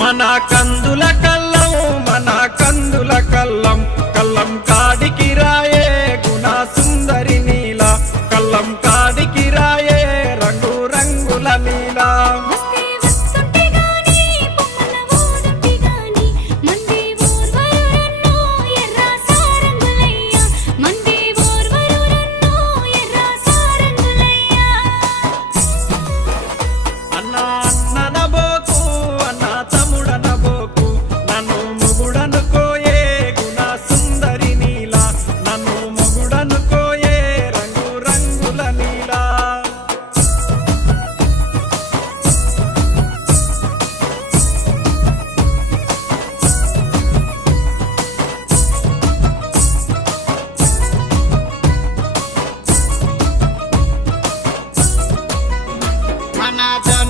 మన కందుల కల్లం మన కందుల కల్లం కల్లం కాడికి రాయే గుణ సుందరి నీల కల్లం కాడికి రాయే రంగు రంగుల నీల